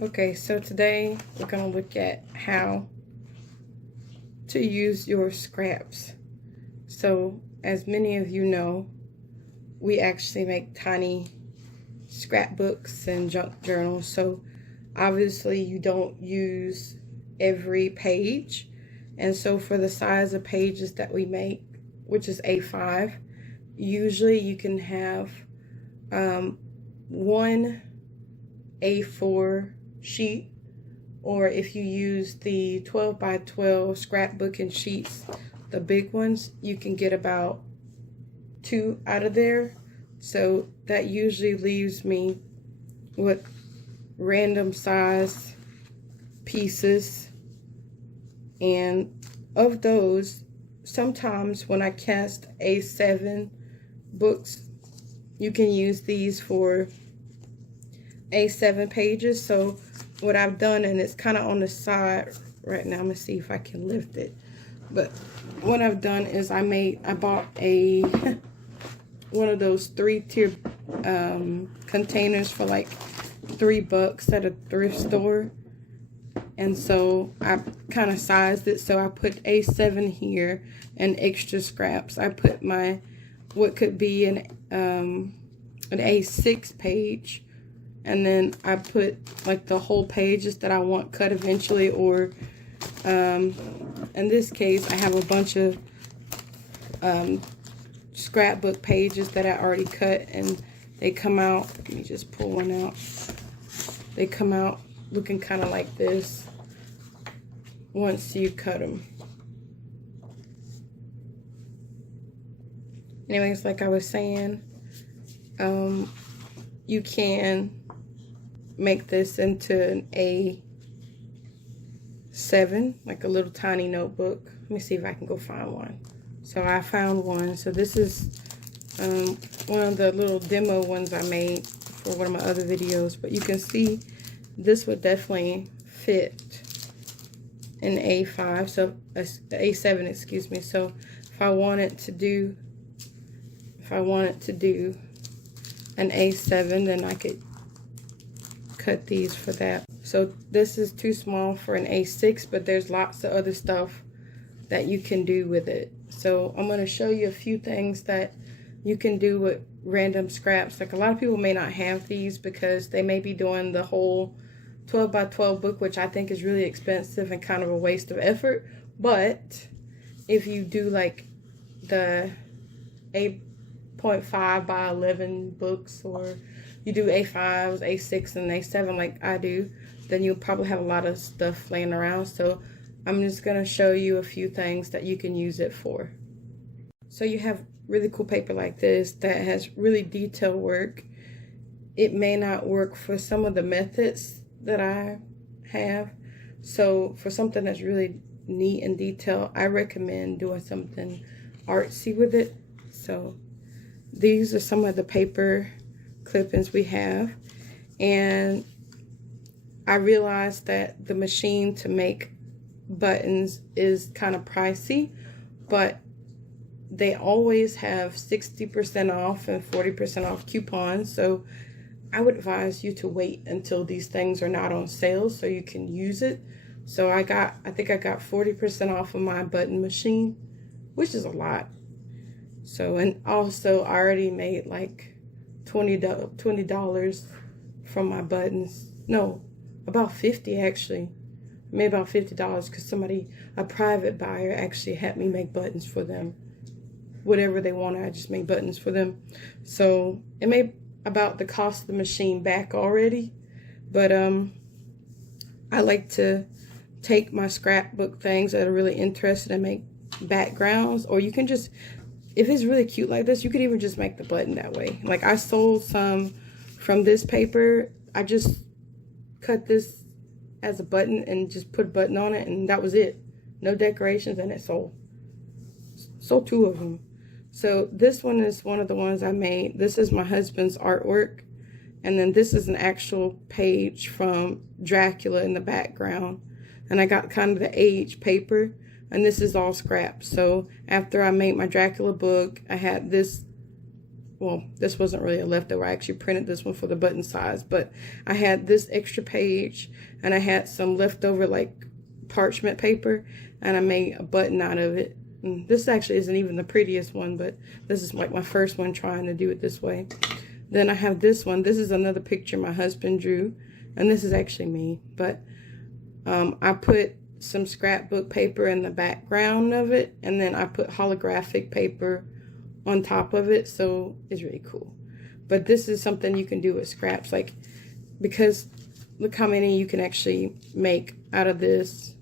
Okay, so today we're going to look at how to use your scraps. So, as many of you know, we actually make tiny scrapbooks and junk journals. So, obviously, you don't use every page. And so, for the size of pages that we make, which is A5, usually you can have one A4 sheet, or if you use the 12 by 12 scrapbooking sheets, the big ones, you can get about 2 out of there. So that usually leaves me with random size pieces, and of those, sometimes when I cast A7 books, you can use these for A7 pages. So what I've done, and it's kind of on the side right now, I'm gonna see if I can lift it, but what I've done is I bought a one of those 3-tier containers for like $3 at a thrift store. And so I kind of sized it, so I put A7 here and extra scraps. I put my what could be an A6 page, and then I put like the whole pages that I want cut eventually, or in this case I have a bunch of scrapbook pages that I already cut, and they come out, let me just pull one out, they come out looking kind of like this once you cut them. Anyways, like I was saying, you can make this into an A7, like a little tiny notebook. Let me see if I can go find one. So I found one. So this is one of the little demo ones I made for one of my other videos, but you can see this would definitely fit in A5, so A7, excuse me. So if I wanted to do an A7, then I could cut these for that. So this is too small for an A6, but there's lots of other stuff that you can do with it. So I'm going to show you a few things that you can do with random scraps. Like, a lot of people may not have these because they may be doing the whole 12 by 12 book, which I think is really expensive and kind of a waste of effort. But if you do like the 8.5 by 11 books, or you do A5s, A6, and A7 like I do, then you'll probably have a lot of stuff laying around. So I'm just going to show you a few things that you can use it for. So you have really cool paper like this that has really detailed work. It may not work for some of the methods that I have. So for something that's really neat and detailed, I recommend doing something artsy with it. So these are some of the paper clippings we have, and I realized that the machine to make buttons is kind of pricey, but they always have 60% off and 40% off coupons. So I would advise you to wait until these things are not on sale so you can use it. So I think I got 40% off of my button machine, which is a lot. So, and also I already made like $20 from my buttons. No, about 50 actually. I made about $50 because a private buyer actually had me make buttons for them. Whatever they wanted, I just made buttons for them. So it made about the cost of the machine back already. But I like to take my scrapbook things that are really interested and make backgrounds, or you can just, if it's really cute like this, you could even just make the button that way. Like, I sold some from this paper. I just cut this as a button and just put a button on it, and that was it. No decorations, and it sold. Sold 2 of them. So this one is one of the ones I made. This is my husband's artwork. And then this is an actual page from Dracula in the background. And I got kind of the age paper. And this is all scraps. So after I made my Dracula book, I had this well, this wasn't really a leftover. I actually printed this one for the button size, but I had this extra page and I had some leftover like parchment paper, and I made a button out of it. And this actually isn't even the prettiest one, but this is like my first one trying to do it this way. Then I have this one. This is another picture my husband drew, and this is actually me, but I put some scrapbook paper in the background of it, and then I put holographic paper on top of it, so it's really cool. But this is something you can do with scraps, like, because look how many you can actually make out of this.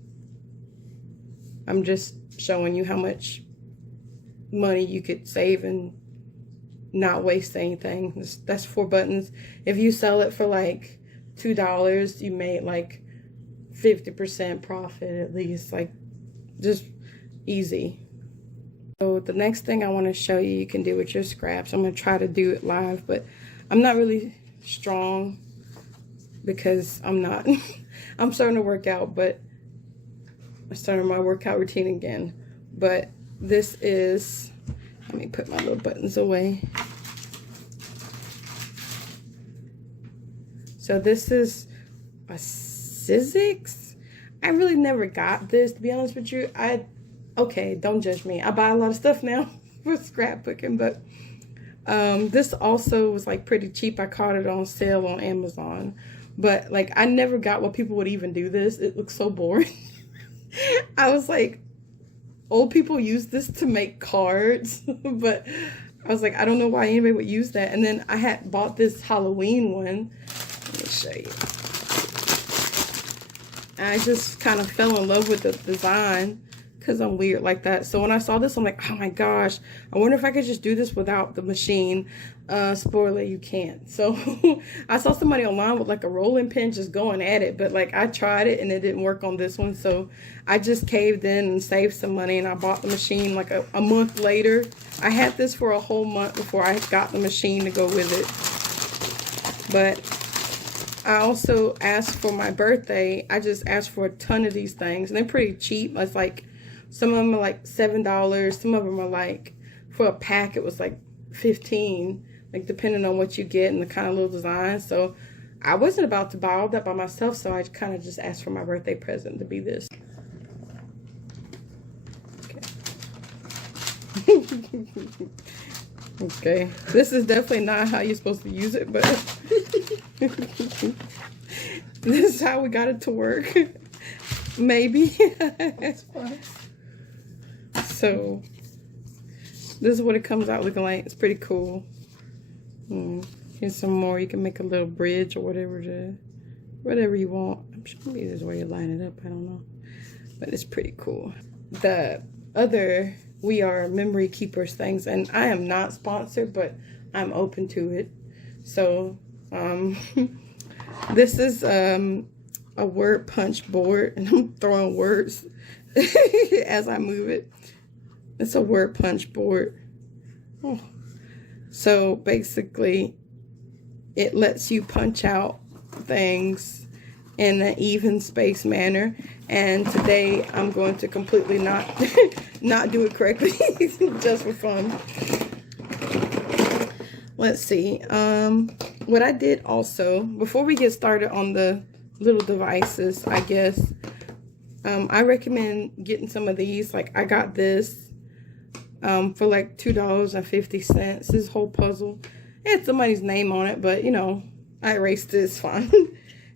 I'm just showing you how much money you could save and not waste anything. That's 4 buttons. If you sell it for like $2, you made like 50% profit at least, like just easy. So the next thing I want to show you can do with your scraps, I'm going to try to do it live, but I'm not really strong because I'm not. I'm starting to work out, but I started my workout routine again. But this is, let me put my little buttons away. So this is a Sizzix. I really never got this, to be honest with you. Okay, don't judge me. I buy a lot of stuff now for scrapbooking, but this also was like pretty cheap. I caught it on sale on Amazon, but like I never got what people would even do this. It looks so boring. I was like, old people use this to make cards, but I was like, I don't know why anybody would use that. And then I had bought this Halloween one. Let me show you. I just kind of fell in love with the design because I'm weird like that. So when I saw this, I'm like, oh my gosh, I wonder if I could just do this without the machine. Spoiler, you can't. So I saw somebody online with like a rolling pin just going at it, but like I tried it and it didn't work on this one. So I just caved in and saved some money, and I bought the machine like a month later. I had this for a whole month before I got the machine to go with it. But I also asked for my birthday, I just asked for a ton of these things, and they're pretty cheap. It's like, some of them are like $7, some of them are like, for a pack it was like $15, like depending on what you get and the kind of little design. So I wasn't about to buy all that by myself, so I kind of just asked for my birthday present to be this. Okay. Okay, this is definitely not how you're supposed to use it, but this is how we got it to work. Maybe. That's fine. So this is what it comes out looking like. It's pretty cool. Here's some more. You can make a little bridge or whatever you want. I'm sure maybe there's a way to line it up. I don't know, but it's pretty cool. The other We Are Memory Keepers things, and I am not sponsored, but I'm open to it. So this is a word punch board, and I'm throwing words as I move it. It's a word punch board. Oh. So basically it lets you punch out things in an even space manner, and today I'm going to completely not do it correctly just for fun. Let's see, what I did also before we get started on the little devices, I guess I recommend getting some of these. Like I got this for like $2.50. This whole puzzle, it had somebody's name on it, but you know, I erased it, it's fine.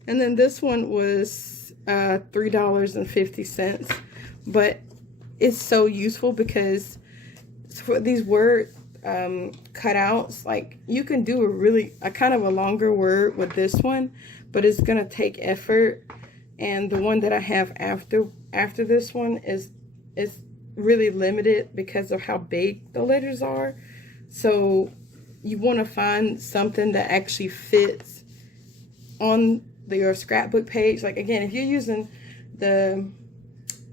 And then this one was $3.50, but it's so useful because for these word cutouts, like you can do a kind of a longer word with this one, but it's gonna take effort. And the one that I have after this one is really limited because of how big the letters are. So you want to find something that actually fits on your scrapbook page. Like again, if you're using the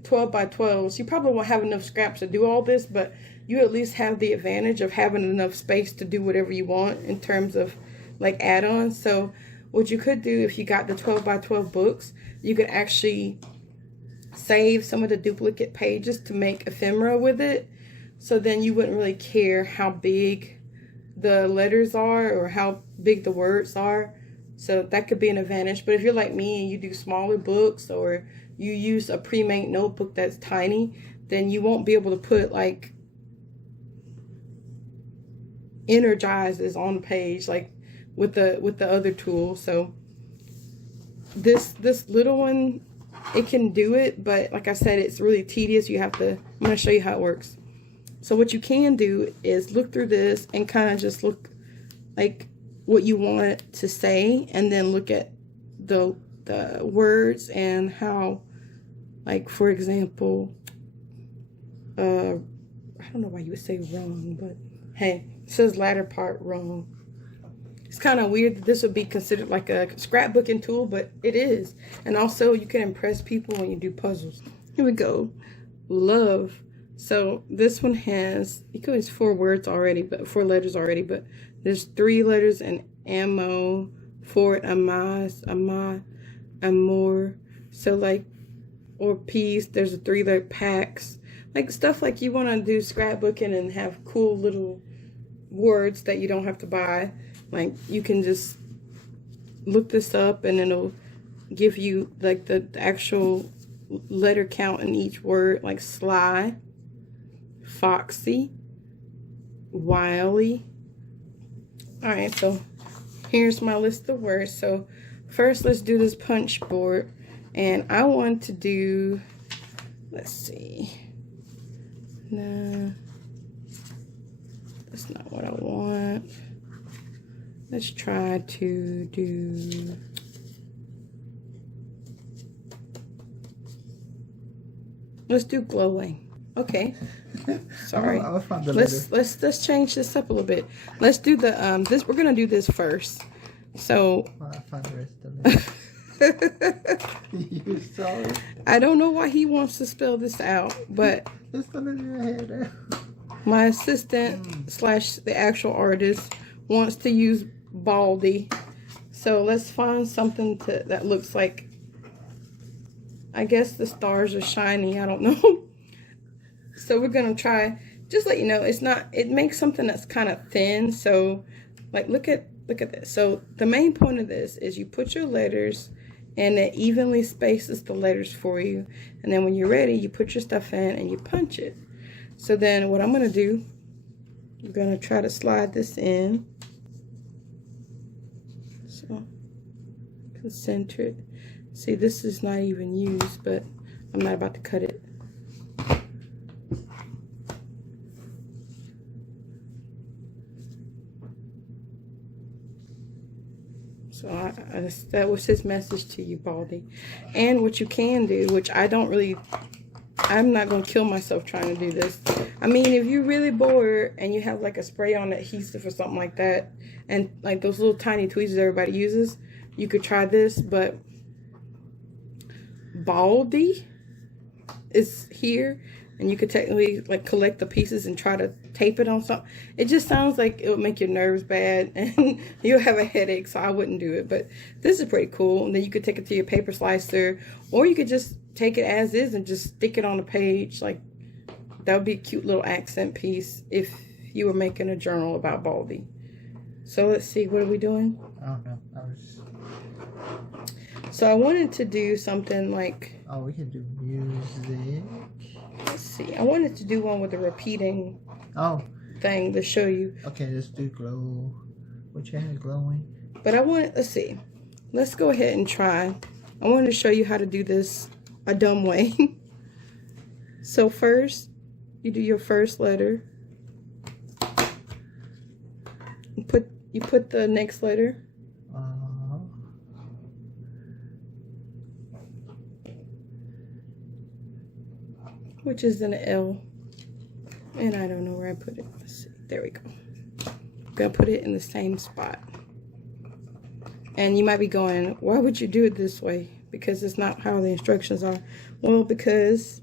12 by 12s, you probably won't have enough scraps to do all this, but you at least have the advantage of having enough space to do whatever you want in terms of like add-ons. So what you could do, if you got the 12 by 12 books, you could actually save some of the duplicate pages to make ephemera with it. So then you wouldn't really care how big the letters are or how big the words are. So that could be an advantage. But if you're like me and you do smaller books, or you use a pre-made notebook that's tiny, then you won't be able to put like energizes on the page like with the other tool. So this little one, it can do it, but like I said, it's really tedious. You have to, I'm going to show you how it works. So what you can do is look through this and kind of just look like what you want it to say, and then look at the words and how, like for example, I don't know why you would say wrong, but hey, it says latter part wrong. It's kind of weird that this would be considered like a scrapbooking tool, but it is. And also you can impress people when you do puzzles. Here we go. Love. So this one has, it goes 4 words already, but 4 letters already, but there's 3 letters in ammo, for it, amas, ama, amor. So like, or peace, there's a 3-letter packs. Like stuff like you want to do scrapbooking and have cool little words that you don't have to buy. Like you can just look this up and it'll give you like the actual letter count in each word, like sly, foxy, wily. Alright, so here's my list of words. So first let's do this punch board, and I want to do, let's see, no, that's not what I want. Let's try to do, let's do glowing. Okay. Sorry. Let's change this up a little bit. Let's do the this, we're gonna do this first. So I found the rest of it. You sorry. I don't know why he wants to spell this out, but It's gonna do your head. my assistant slash the actual artist wants to use Baldy. So let's find something that looks like, I guess the stars are shiny, I don't know. So we're gonna try, just let you know, it's not, it makes something that's kind of thin. So like look at this. So the main point of this is you put your letters and it evenly spaces the letters for you, and then when you're ready you put your stuff in and you punch it. So then what I'm gonna do, I'm gonna try to slide this in. So concentric. See, this is not even used, but I'm not about to cut it. So that was his message to you, Baldy. And what you can do, which I don't really, I'm not going to kill myself trying to do this. I mean, if you're really bored and you have like a spray-on adhesive or something like that, and like those little tiny tweezers everybody uses, you could try this. But Baldy is here, and you could technically like collect the pieces and try to tape it on something. It just sounds like it would make your nerves bad and you'll have a headache, so I wouldn't do it. But this is pretty cool. And then you could take it to your paper slicer, or you could just take it as is and just stick it on the page. Like that would be a cute little accent piece if you were making a journal about Baldy. So let's see, what are we doing? I don't know. So I wanted to do something like, oh, we can do music. Let's see, I wanted to do one with a repeating thing to show you. Okay, let's do glow. What you had, glowing? But I want, let's see, let's go ahead and try. I wanted to show you how to do this a dumb way. So first, you do your first letter. You put the next letter. Which is an L. And I don't know where I put it. Let's see. There we go. I'm gonna put it in the same spot. And you might be going, why would you do it this way? Because it's not how the instructions are. Well, because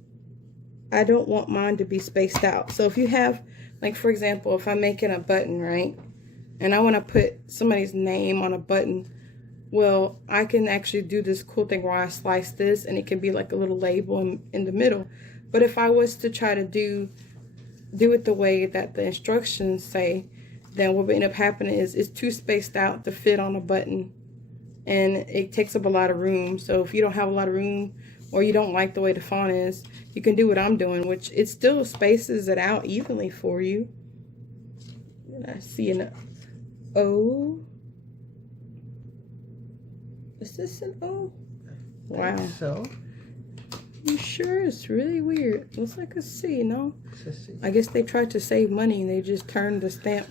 I don't want mine to be spaced out. So if you have, like for example, if I'm making a button, right? And I want to put somebody's name on a button. Well, I can actually do this cool thing where I slice this and it can be like a little label in the middle. But if I was to try to do it the way that the instructions say, then what will end up happening is it's too spaced out to fit on a button, and it takes up a lot of room. So if you don't have a lot of room, or you don't like the way the font is, you can do what I'm doing, which it still spaces it out evenly for you. And I see an O. Is this an O? Wow. So? You sure? It's really weird. Looks like a C, no? It's a C. I guess they tried to save money and they just turned the stamp.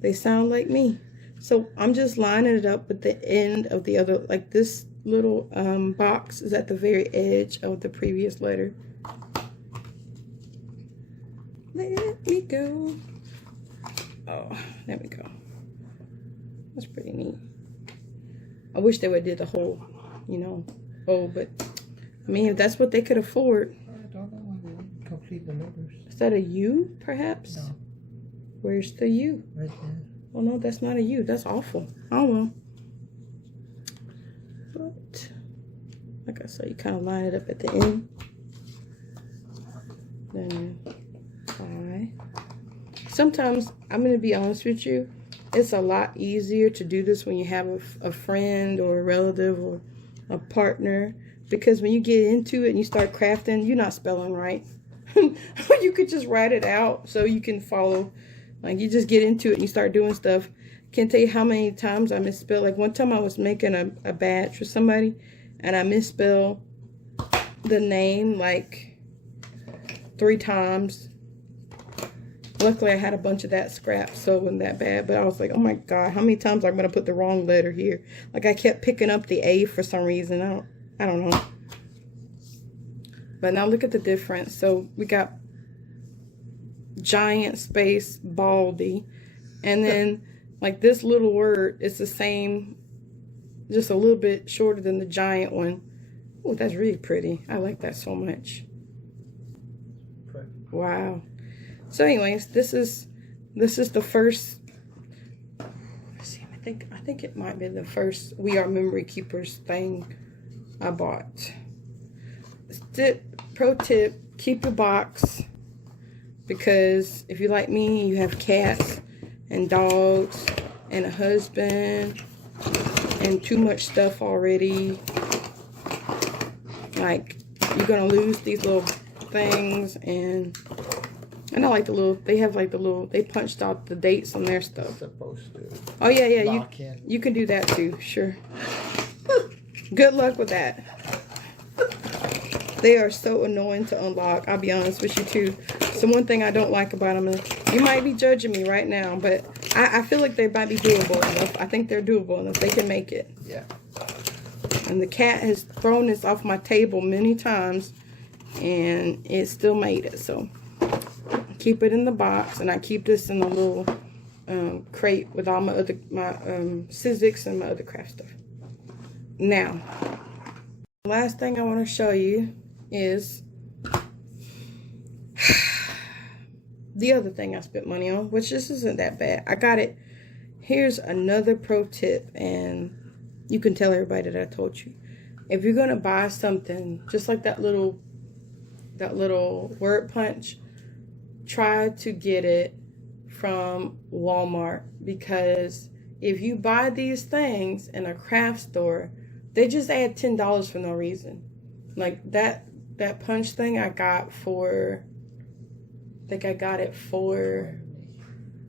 They sound like me. So I'm just lining it up with the end of the other, like this little box is at the very edge of the previous letter. Let me go. Oh, there we go. That's pretty neat. I wish they would have did the whole, you know, O, but I mean, if that's what they could afford. I don't know why they complete the letters. Is that a U, perhaps? No. Where's the U? Right there. Oh no, that's not a U. That's awful. Oh well. But like I said, you kind of line it up at the end. Then I. Sometimes, I'm going to be honest with you, it's a lot easier to do this when you have a friend or a relative or a partner, because when you get into it and you start crafting, you're not spelling right. You could just write it out so you can follow. Like, you just get into it and you start doing stuff. Can't tell you how many times I misspelled. Like, one time I was making a badge for somebody and I misspelled the name like 3 times. Luckily, I had a bunch of that scrap, so it wasn't that bad. But I was like, oh my God, how many times I'm going to put the wrong letter here? Like, I kept picking up the A for some reason. I don't know. But now look at the difference. So we got giant space baldy. And then, like, this little word is the same, just a little bit shorter than the giant one. Oh, that's really pretty. I like that so much. Wow. So anyways, this is the first. Let's see, I think it might be the first We Are Memory Keepers thing I bought. Pro tip: keep your box, because if you like me, you have cats and dogs and a husband and too much stuff already. Like, you're gonna lose these little things. And I like the little, they have like the little, they punched out the dates on their stuff. Supposed to. Oh yeah, you can do that too, sure. Good luck with that. They are so annoying to unlock, I'll be honest with you too. So one thing I don't like about them is, you might be judging me right now, but I feel like they might be doable enough. I think they're doable enough. They can make it. Yeah. And the cat has thrown this off my table many times, and it still made it, so. Keep it in the box, and I keep this in a little crate with all my other Sizzix and my other craft stuff. Now, the last thing I want to show you is the other thing I spent money on, which this isn't that bad. I got it. Here's another pro tip, and you can tell everybody that I told you. If you're gonna buy something just like that little word punch, try to get it from Walmart, because if you buy these things in a craft store, they just add $10 for no reason. Like that punch thing I got for, I think I got it for,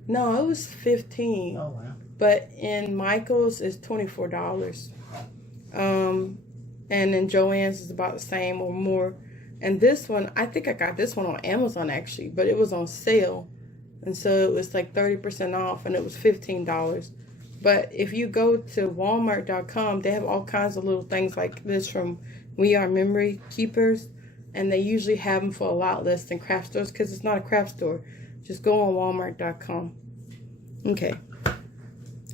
no, it was $15. Oh wow. But in Michael's it's $24. And in Joann's is about the same or more. And this one, I think I got this one on Amazon actually, but it was on sale. And so it was like 30% off, and it was $15. But if you go to Walmart.com, they have all kinds of little things like this from We Are Memory Keepers. And they usually have them for a lot less than craft stores, because it's not a craft store. Just go on Walmart.com. Okay.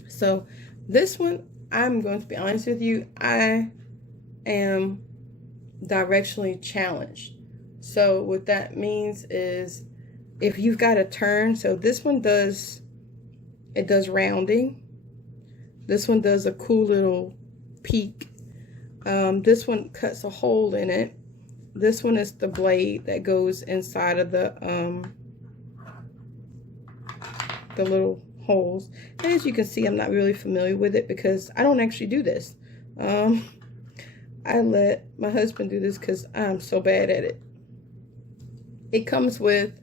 So this one, I'm going to be honest with you, I am directionally challenged. So what that means is, if you've got a turn, so this one does rounding. This one does a cool little peak. This one cuts a hole in it. This one is the blade that goes inside of the the little holes. And as you can see, I'm not really familiar with it because I don't actually do this. I let my husband do this because I'm so bad at it. It comes with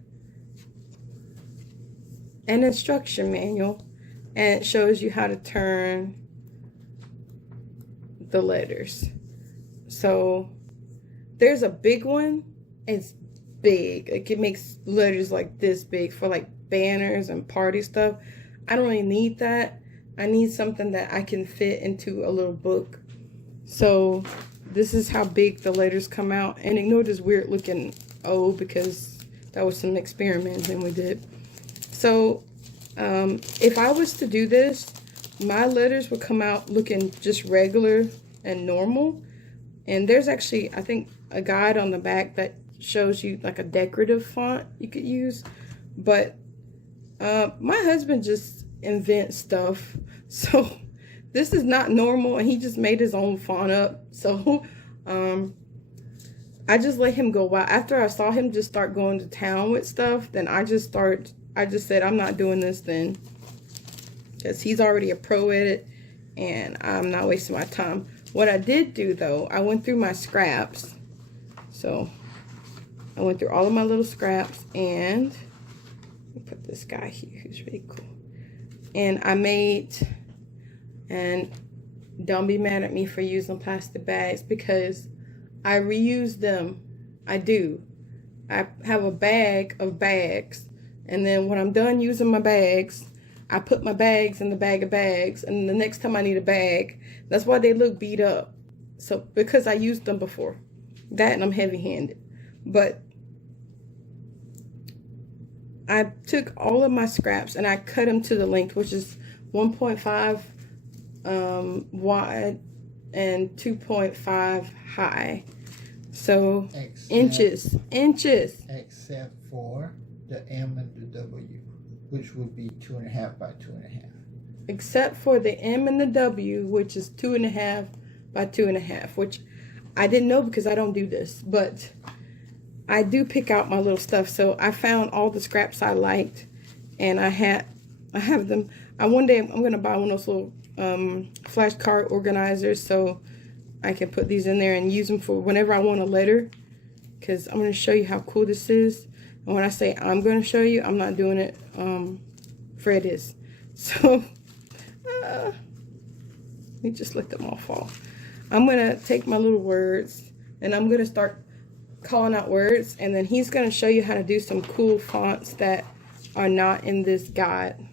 an instruction manual, and it shows you how to turn the letters. So there's a big one. It's big. Like, it makes letters like this big for like banners and party stuff. I don't really need that. I need something that I can fit into a little book. So this is how big the letters come out. And ignore this weird looking O because that was some experimenting we did. So if I was to do this, my letters would come out looking just regular and normal. And there's actually, I think, a guide on the back that shows you like a decorative font you could use. But my husband just invents stuff. So this is not normal, and he just made his own font up. So I just let him go wild. After I saw him just start going to town with stuff, then I just said, I'm not doing this then. Because he's already a pro at it, and I'm not wasting my time. What I did do, though, I went through my scraps. So I went through all of my little scraps, and let me put this guy here who's really cool. And I made, and don't be mad at me for using plastic bags because I reuse them. I do. I have a bag of bags, and then when I'm done using my bags, I put my bags in the bag of bags, and the next time I need a bag, that's why they look beat up. So, because I used them before. That, and I'm heavy-handed. But I took all of my scraps and I cut them to the length, which is 1.5 wide and 2.5 high. So inches. Except for the M and the W, which would be 2.5 by 2.5. Except for the M and the W, which is 2.5 by 2.5, which I didn't know because I don't do this, but I do pick out my little stuff. So I found all the scraps I liked, and I have them. One day I'm gonna buy one of those little flashcard organizers so I can put these in there and use them for whenever I want a letter. Because I'm gonna show you how cool this is. And when I say I'm gonna show you, I'm not doing it. Fred is. So let me just let them all fall. I'm gonna take my little words and I'm gonna start calling out words, and then he's gonna show you how to do some cool fonts that are not in this guide.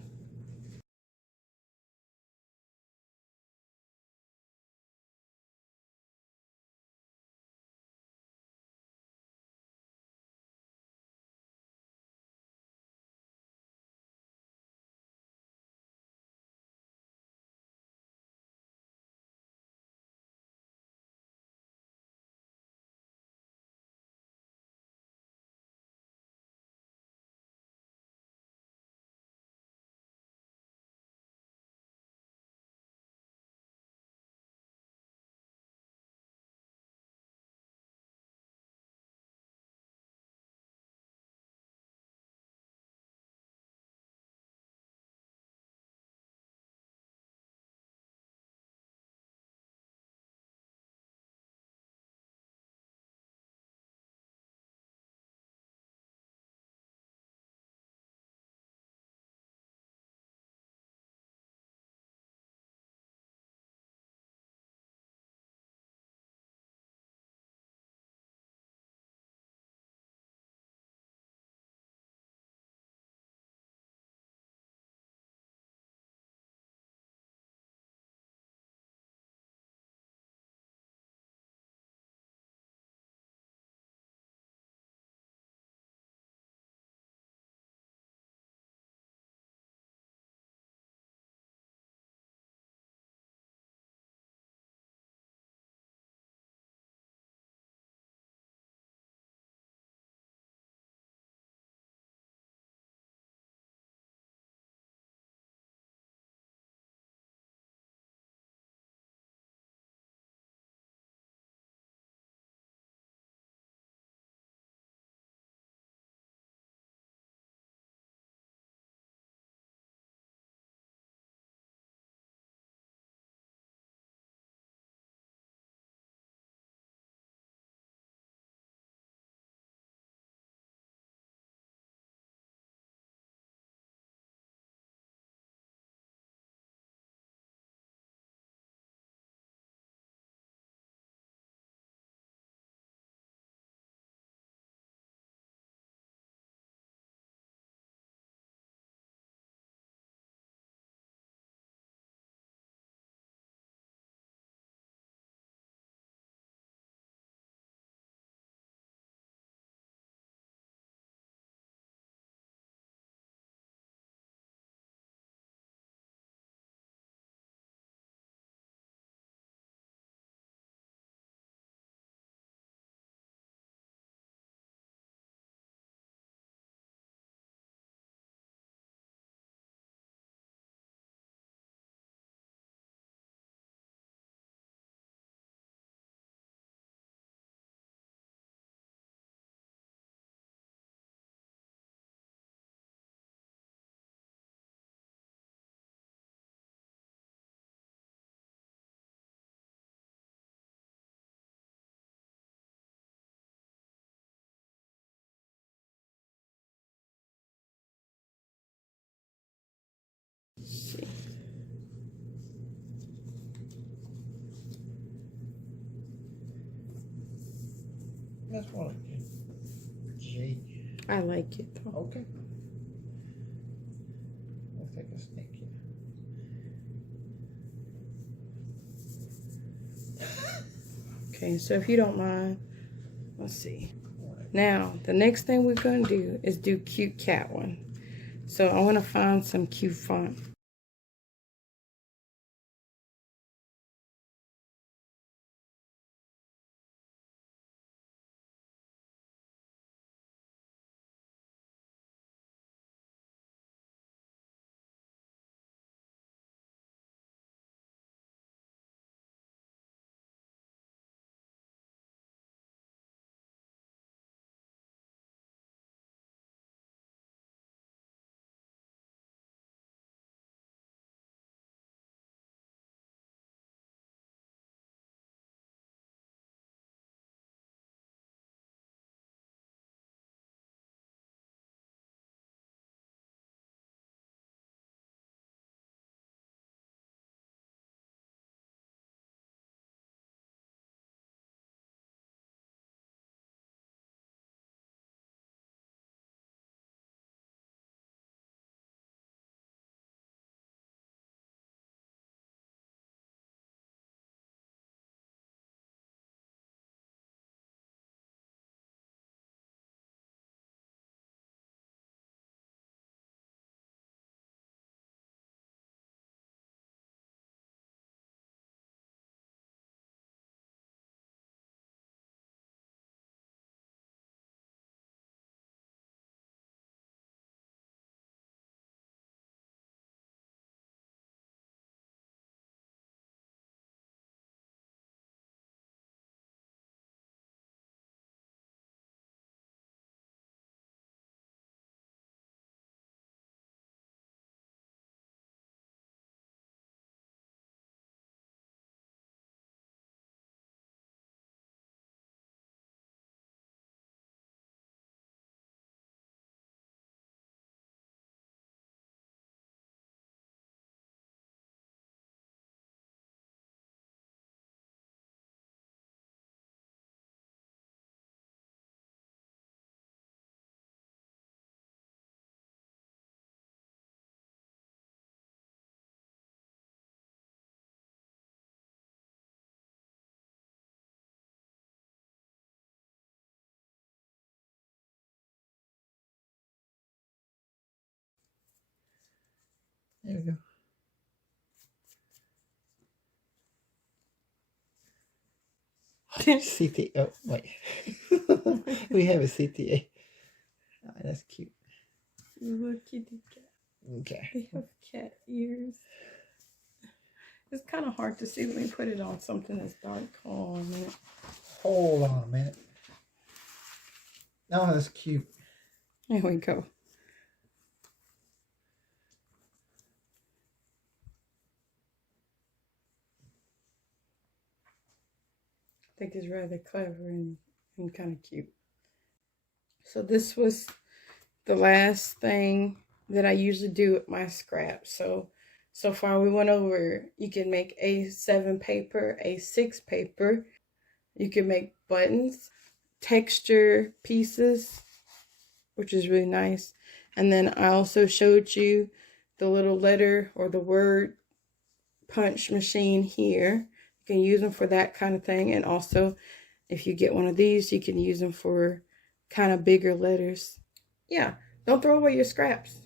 That's more like J. I like it though. Okay. Looks like a snake here. Okay, so if you don't mind, let's see. Now, the next thing we're going to do is do cute cat one. So I want to find some cute font. There we go. CTA. Oh, wait. We have a CTA. Oh, that's cute. Little kitty cat. Okay. They have cat ears. It's kind of hard to see. Let me put it on something that's dark. Hold on a minute. Hold on a minute. Oh, that's cute. There we go. I think it's rather clever and kind of cute. So this was the last thing that I usually do with my scraps. So far we went over, you can make A7 paper, A6 paper. You can make buttons, texture pieces, which is really nice. And then I also showed you the little letter or the word punch machine here. You can use them for that kind of thing. And also, if you get one of these, you can use them for kind of bigger letters. Yeah, don't throw away your scraps.